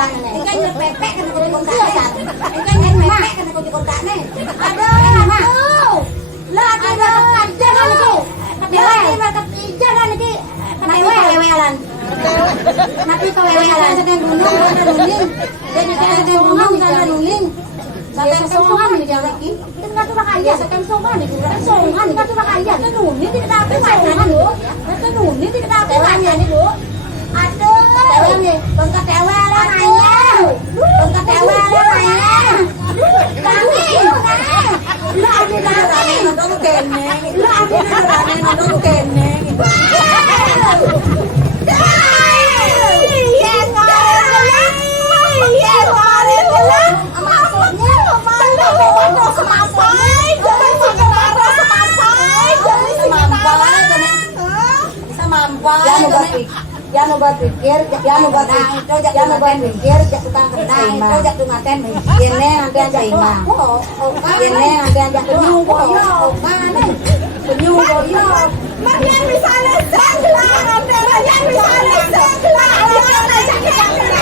kontane. Engkau nyepepek kena kunci kontaknya. Engkau nyepepek kena kunci kontaknya. Aduh. Lah aduh, jangan iki. Jangan iki. Kewewelan. Nanti kewewelan sedang gunung, nuling. Jadi sedang gunung sana nuling. Sampai songan di jalan iki. Kita tuh kaya, sampai songan di jalan. Songan kita tuh kaya. Kita nuling tidak apa songan lho. Kita nuling tidak apa kaya nih lho. Aduh, tewe nih, bengkat tewe lah nanya. Bengkat tewe lah nanya. Tangi, lah ada tangi. Nonton kene, lah ada nonton kene. Jangan buat pikir, jangan buat pikir, jangan kenang, jangan tungaten, ini nanti aja imam, ini nanti aja penyung boyo, penyung boyo. Marian misalnya seglah, Marian misalnya seglah, Alhamdulillah.